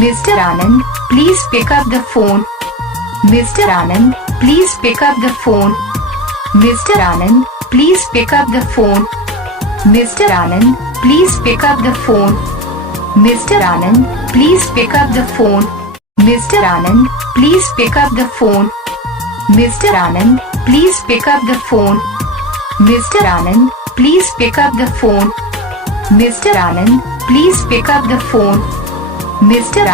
Mr. Anand, please pick up the phone. Mr. Anand, please pick up the phone. Mr. Anand, please pick up the phone. Mr. Anand, please pick up the phone. Mr. Anand, please pick up the phone. Mr. Anand, please pick up the phone. Mr. Anand, please pick up the phone. Mr. Anand, please pick up the phone. Mr. Anand, please pick up the phone. Mr.